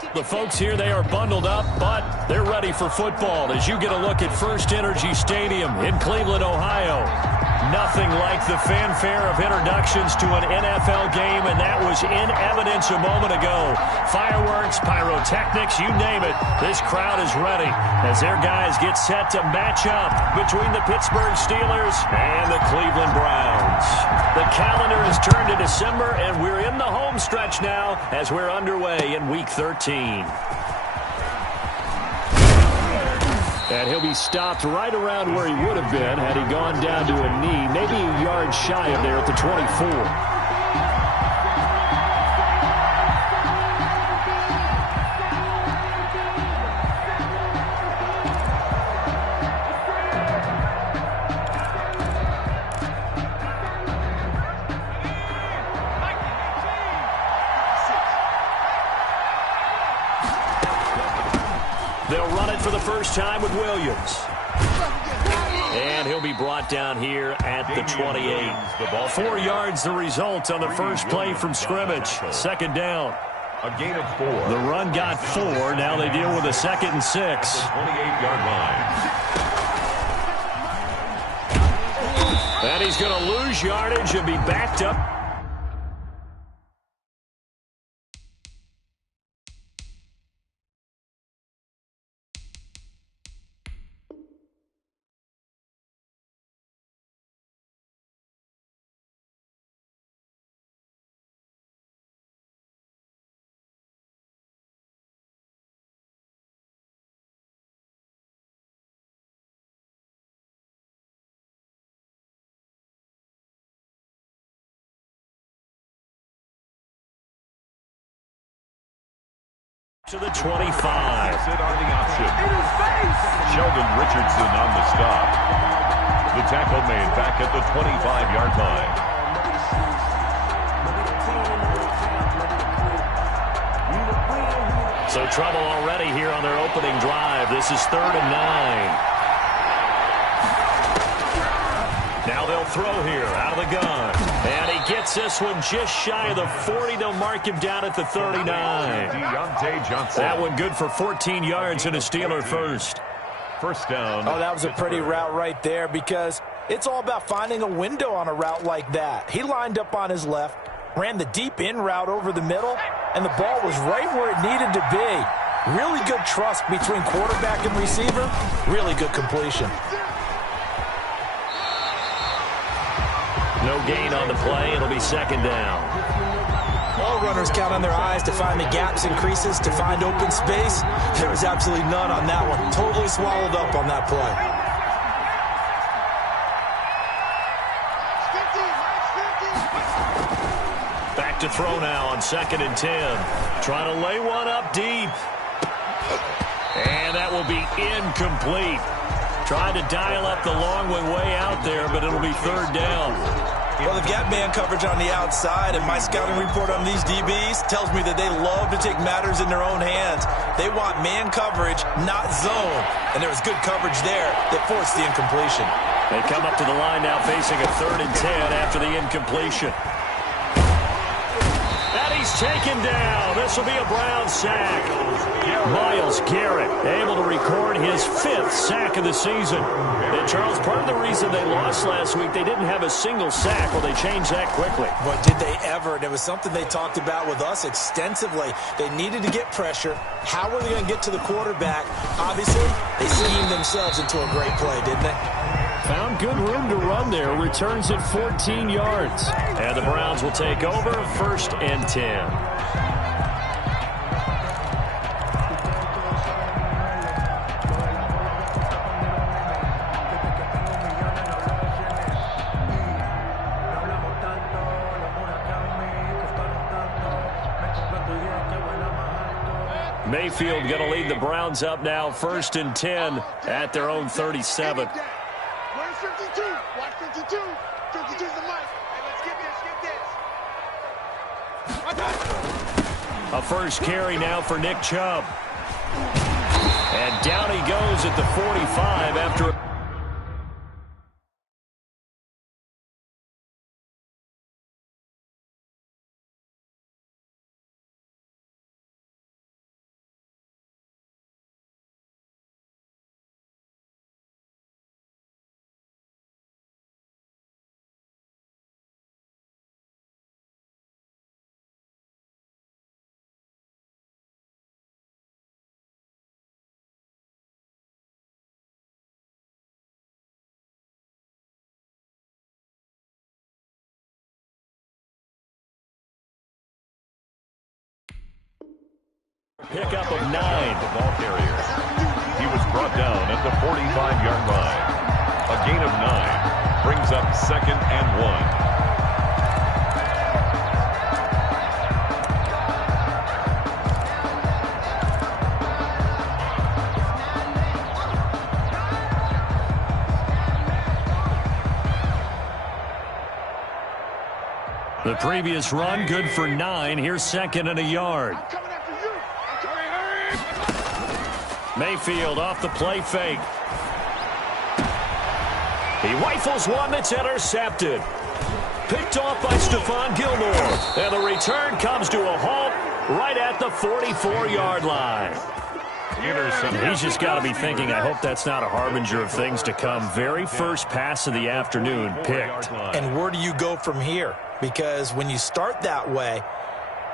The folks here, they are bundled up, but they're ready for football as you get a look at First Energy Stadium in Cleveland, Ohio. Nothing like the fanfare of introductions to an NFL game, and that was in evidence a moment ago. Fireworks, pyrotechnics, you name it. This crowd is ready as their guys get set to match up between the Pittsburgh Steelers and the Cleveland Browns. The calendar has turned to December, and we're in the home stretch now as we're underway in Week 13. And he'll be stopped right around where he would have been had he gone down to a knee, maybe a yard shy of there at the 24. They'll run it for the first time with Williams. And he'll be brought down here at the 28. 4 yards the result on the first play from scrimmage. Second down. A gain of 4. The run got 4. Now they deal with a 2nd and 6. 28-yard line. And he's going to lose yardage and be backed up. To the 25. Sit on the option. Sheldon Richardson on the stop. The tackle made back at the 25-yard line. So trouble already here on their opening drive. This is 3rd and 9. Now they'll throw here out of the gun. And he gets this one just shy of the 40. They'll mark him down at the 39. Deontay Johnson. That one good for 14 yards and a Steeler first. First down. Oh, that was a pretty route right there because it's all about finding a window on a route like that. He lined up on his left, ran the deep in route over the middle, and the ball was right where it needed to be. Really good trust between quarterback and receiver. Really good completion. No gain on the play. It'll be 2nd down. All runners count on their eyes to find the gaps and creases, to find open space. There was absolutely none on that one. Totally swallowed up on that play. Back to throw now on 2nd and 10. Trying to lay one up deep. And that will be incomplete. Trying to dial up the long way out there, but it'll be 3rd down. Well, they've got man coverage on the outside, and my scouting report on these DBs tells me that they love to take matters in their own hands. They want man coverage, not zone. And there was good coverage there that forced the incompletion. They come up to the line now facing a 3rd and 10 after the incompletion. And he's taken down. This will be a Brown sack. Myles Garrett able to record his 5th sack of the season. And Charles, part of the reason they lost last week, they didn't have a single sack. Well, they changed that quickly. But did they ever? And it was something they talked about with us extensively. They needed to get pressure. How were they going to get to the quarterback? Obviously, they schemed themselves into a great play, didn't they? Found good room to run there. Returns it 14 yards. And the Browns will take over 1st and 10. Mayfield going to lead the Browns up now 1st and 10 at their own 37. Where's 52? Watch 52. 52's the mic. Hey, let's get this. A first carry now for Nick Chubb. And down he goes at the 45 after... pickup of 9. The ball carrier. He was brought down at the 45-yard line. A gain of 9 brings up 2nd and 1. The previous run, good for 9. Here's 2nd and a yard. Mayfield off the play fake. He rifles one that's intercepted. Picked off by Stephon Gilmore. And the return comes to a halt right at the 44-yard line. He's just got to be thinking, I hope that's not a harbinger of things to come. Very first pass of the afternoon picked. And where do you go from here? Because when you start that way,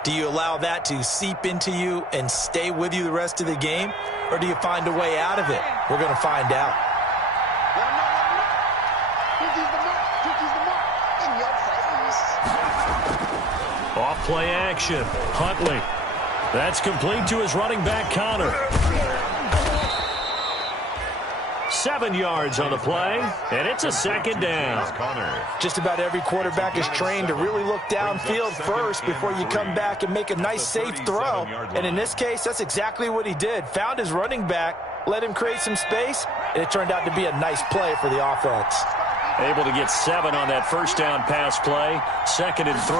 do you allow that to seep into you and stay with you the rest of the game? Or do you find a way out of it? We're going to find out. Off play action. Huntley. That's complete to his running back, Connor. 7 yards on the play, and it's a 2nd down. Just about every quarterback is trained to really look downfield first before you come back and make a nice, safe throw. And in this case, that's exactly what he did. Found his running back, let him create some space, and it turned out to be a nice play for the offense. Able to get 7 on that first down pass play. 2nd and 3.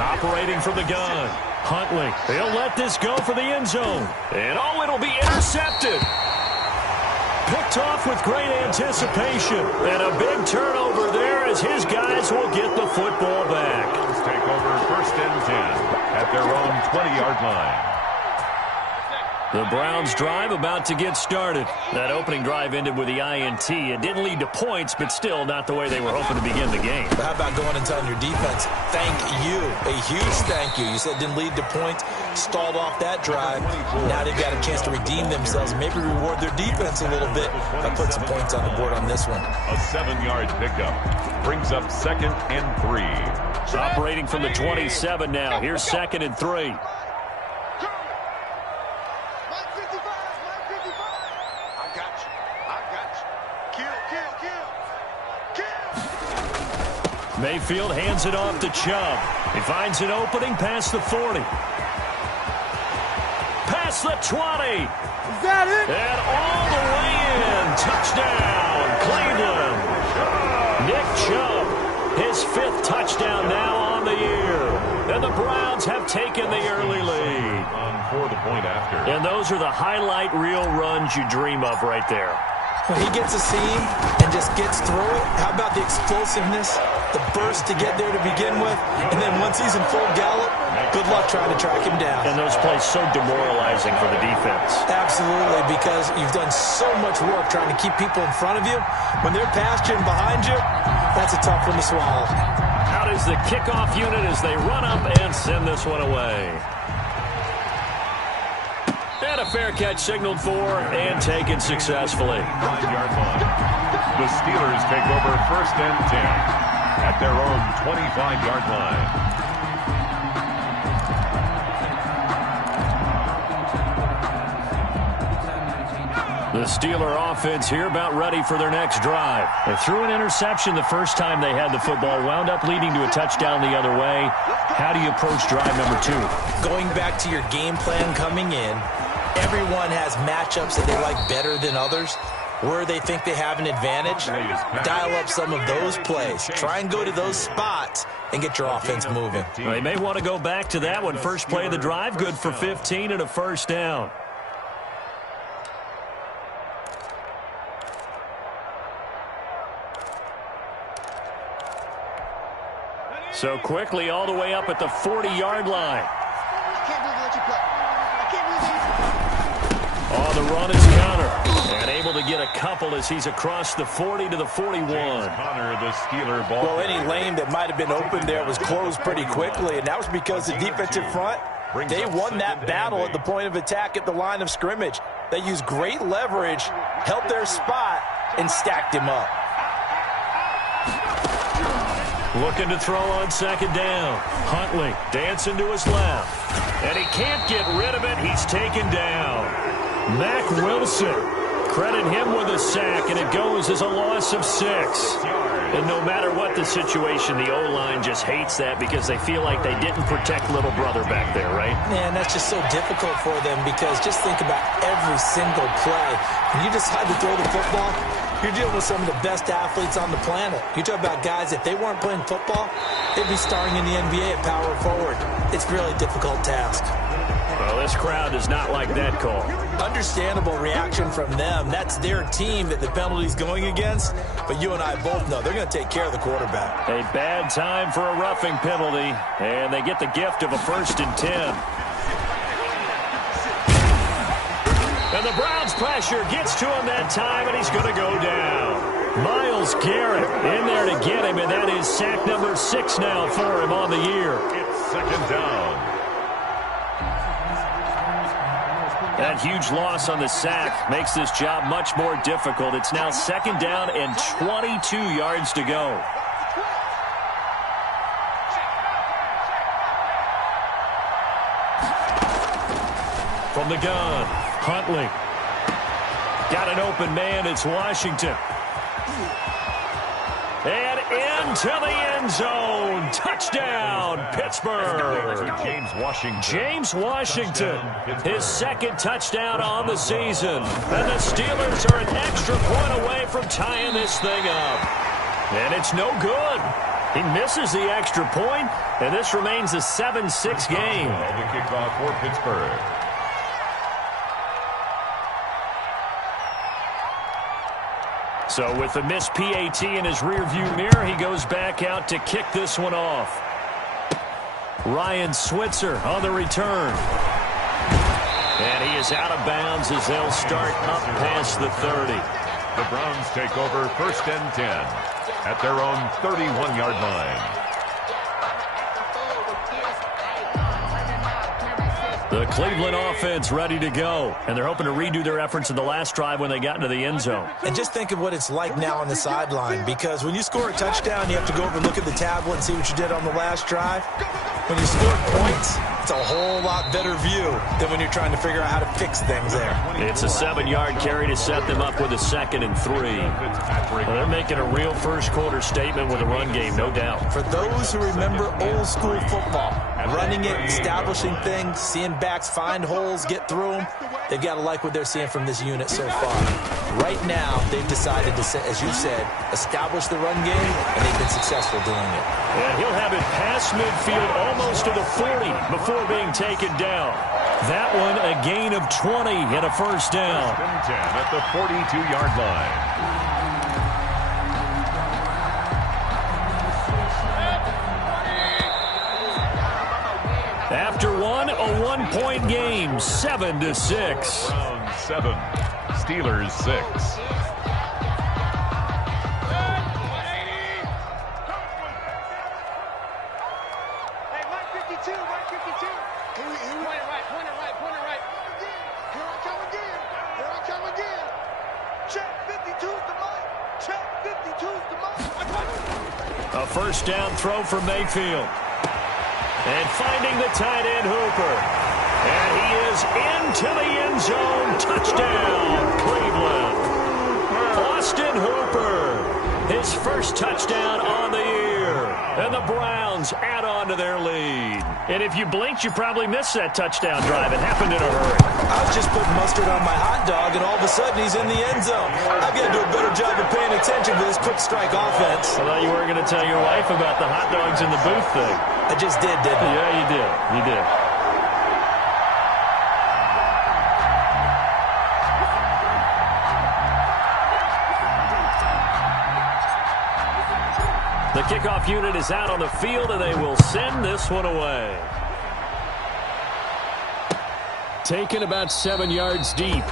Operating from the gun. Huntley, he'll let this go for the end zone. And it'll be intercepted. Picked off with great anticipation. And a big turnover there as his guys will get the football back. Take over 1st and 10 at their own 20-yard line. The Browns drive about to get started. That opening drive ended with the INT. It didn't lead to points, but still not the way they were hoping to begin the game. But how about going and telling your defense, thank you, a huge thank you. You said it didn't lead to points, stalled off that drive. Now they've got a chance to redeem themselves, maybe reward their defense a little bit by putting some points on the board on this one. A 7-yard pickup brings up 2nd and 3. Operating from the 27 now. Here's 2nd and 3. Mayfield hands it off to Chubb. He finds an opening past the 40. Past the 20. Is that it? And all the way in. Touchdown, Cleveland. Nick Chubb, his 5th touchdown now on the year. And the Browns have taken the early lead. For the point after. And those are the highlight reel runs you dream of right there. When he gets a seam and just gets through it, how about the explosiveness, the burst to get there to begin with, and then once he's in full gallop, good luck trying to track him down. And those plays so demoralizing for the defense. Absolutely, because you've done so much work trying to keep people in front of you. When they're past you and behind you, that's a tough one to swallow. Out is the kickoff unit as they run up and send this one away. And a fair catch signaled for and taken successfully. 5-yard line. The Steelers take over 1st and 10 at their own 25-yard line. The Steeler offense here about ready for their next drive. They threw an interception the first time they had the football, wound up leading to a touchdown the other way. How do you approach drive number 2? Going back to your game plan coming in, everyone has matchups that they like better than others. Where they think they have an advantage, dial up some of those plays. Try and go to those spots and get your offense moving. They may want to go back to that one. First play of the drive, good for 15 and a 1st down. So quickly all the way up at the 40-yard line. Oh, the run is Connor. And able to get a couple as he's across the 40 to the 41. Connor, the Steeler ball. Well, any lane that might have been open there was closed pretty quickly, and that was because the defensive front, they won that battle at the point of attack at the line of scrimmage. They used great leverage, held their spot, and stacked him up. Looking to throw on second down. Huntley dancing to his left. And he can't get rid of it. He's taken down. Mack Wilson. Credit him with a sack, and it goes as a loss of 6. And no matter what the situation, the O-line just hates that because they feel like they didn't protect little brother back there, right? Man, that's just so difficult for them because just think about every single play. When you decide to throw the football, you're dealing with some of the best athletes on the planet. You talk about guys, if they weren't playing football, they'd be starring in the NBA at power forward. It's a really difficult task. Well, this crowd does not like that call. Understandable reaction from them. That's their team that the penalty's going against. But you and I both know they're going to take care of the quarterback. A bad time for a roughing penalty, and they get the gift of a 1st and 10. And the Browns' pressure gets to him that time, and he's going to go down. Myles Garrett in there to get him, and that is sack number 6 now for him on the year. It's 2nd down. That huge loss on the sack makes this job much more difficult. It's now 2nd down and 22 yards to go. From the gun, Huntley. Got an open man, it's Washington. And into the end zone. Touchdown, Pittsburgh. James Washington, his 2nd touchdown on the season. And the Steelers are an extra point away from tying this thing up. And it's no good. He misses the extra point, and this remains a 7-6 game. The kickoff for Pittsburgh. So with the missed PAT in his rearview mirror, he goes back out to kick this one off. Ryan Switzer on the return. And he is out of bounds as they'll start up past the 30. The Browns take over 1st and 10 at their own 31-yard line. The Cleveland offense ready to go, and they're hoping to redo their efforts in the last drive when they got into the end zone. And just think of what it's like now on the sideline, because when you score a touchdown, you have to go over and look at the tablet and see what you did on the last drive. When you score points, it's a whole lot better view than when you're trying to figure out how to fix things there. It's a 7-yard carry to set them up with a 2nd and 3. Well, they're making a real first-quarter statement with a run game, no doubt. For those who remember old-school football, running it, establishing things, seeing backs find holes, get through them, they've got to like what they're seeing from this unit so far. Right now, they've decided to, as you said, establish the run game, and they've been successful doing it. And he'll have it past midfield almost to the 40 before being taken down. That one a gain of 20 and a 1st down. 1st and 10 at the 42-yard line. After one, a one-point game, 7-6. Browns 7, Steelers 6. A 1st down throw for Mayfield. And finding the tight end, Hooper. And he is into the end zone. Touchdown, Cleveland. Austin Hooper, his 1st touchdown on the year. And the Browns add on to their lead. And if you blinked, you probably missed that touchdown drive. It happened in a hurry. I was just putting mustard on my hot dog, and all of a sudden he's in the end zone. I've got to do a better job of paying attention to this quick strike offense. I thought you were going to tell your wife about the hot dogs in the booth thing. I just did, didn't I? Yeah, you did. You did. The kickoff unit is out on the field, and they will send this one away. Taken about 7 yards deep.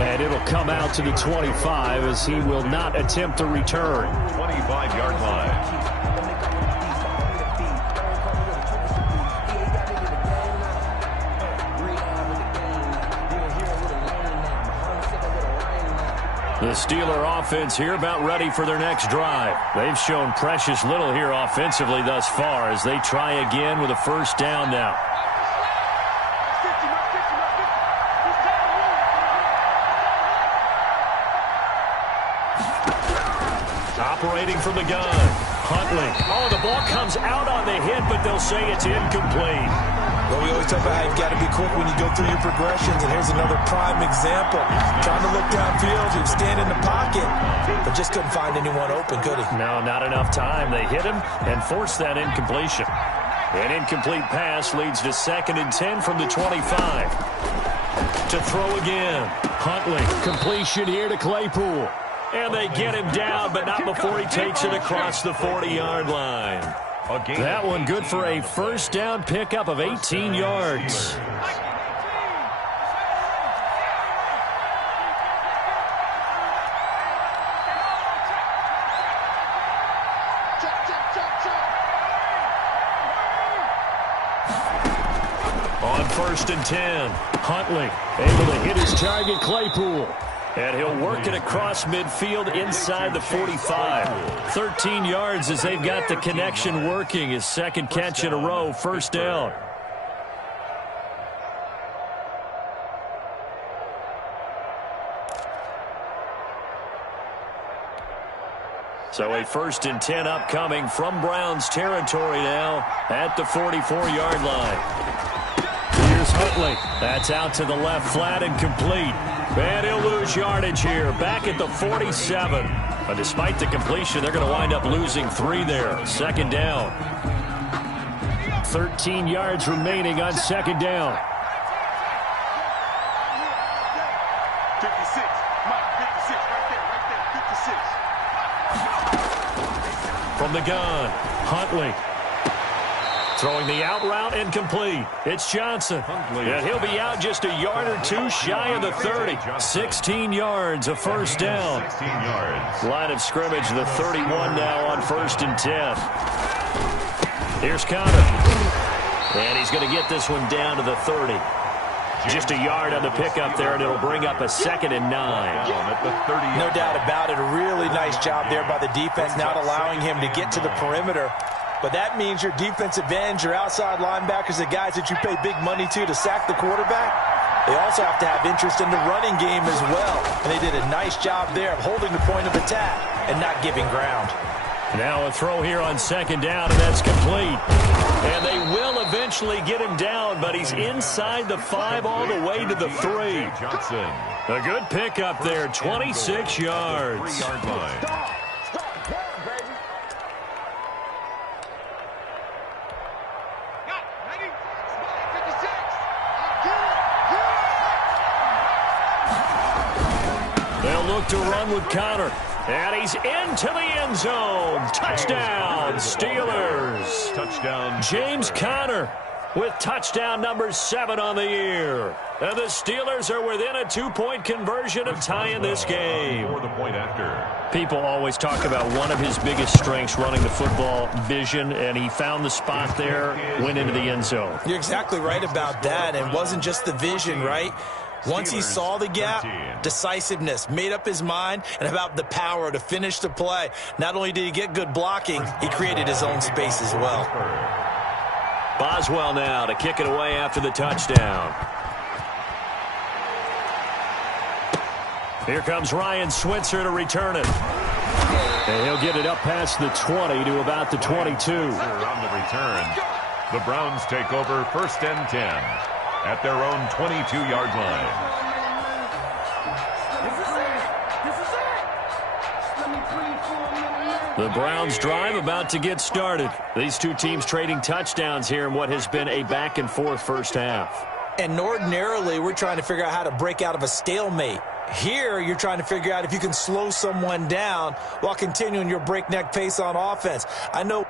And it'll come out to the 25 as he will not attempt to return. 25-yard line. The Steeler offense here about ready for their next drive. They've shown precious little here offensively thus far as they try again with a first down now. Operating from the gun. Huntley. Oh, the ball comes out on the hit, but they'll say it's incomplete. Well, we always talk about how you've got to be quick when you go through your progressions, and here's another prime example. Trying to look downfield, he was standing in the pocket, but just couldn't find anyone open, could he? No, not enough time. They hit him and forced that incompletion. An incomplete pass leads to 2nd and 10 from the 25. To throw again. Huntley, completion here to Claypool. And they get him down, but not before he takes it across the 40-yard line. That one good for a first down pickup of 18 yards. On 1st and 10, Huntley able to hit his target, Claypool. And he'll work it across midfield inside the 45. 13 yards as they've got the connection working. His 2nd catch in a row, first down. So a 1st and 10 upcoming from Browns territory now at the 44-yard line. Here's Huntley. That's out to the left flat and complete. And he'll lose yardage here, back at the 47. But despite the completion, they're going to wind up losing 3 there. 2nd down. 13 yards remaining on 2nd down. 56. Mike, 56, right there, 56. From the gun, Huntley. Throwing the out route incomplete. It's Johnson. And he'll be out just a yard or two shy of the 30. 16 yards, a first down. 16 yards. Line of scrimmage, the 31 now on 1st and 10. Here's Connor. And he's going to get this one down to the 30. Just a yard on the pickup there, and it'll bring up a 2nd and 9. No doubt about it. A really nice job there by the defense, not allowing him to get to the perimeter. But that means your defensive ends, your outside linebackers, the guys that you pay big money to sack the quarterback, they also have to have interest in the running game as well. And they did a nice job there of holding the point of attack and not giving ground. Now a throw here on 2nd down, and that's complete. And they will eventually get him down, but he's inside the 5 all the way to the 3. Johnson. A good pickup there, 26 yards. 3-yard line. They'll look to run with Connor. And he's into the end zone. Touchdown, Steelers. Touchdown. James Conner with touchdown number 7 on the year. And the Steelers are within a 2-point conversion of tying this game. For the point after. People always talk about one of his biggest strengths running the football, vision, and he found the spot there, went into the end zone. You're exactly right about that. And it wasn't just the vision, right? Once he saw the gap, decisiveness, made up his mind, and about the power to finish the play. Not only did he get good blocking, he created his own space as well. Boswell now to kick it away after the touchdown. Here comes Ryan Switzer to return it. And he'll get it up past the 20 to about the 22. On the return, the Browns take over 1st and 10 at their own 22-yard line. The Browns drive about to get started. These two teams trading touchdowns here in what has been a back-and-forth first half. And ordinarily, we're trying to figure out how to break out of a stalemate. Here, you're trying to figure out if you can slow someone down while continuing your breakneck pace on offense. I know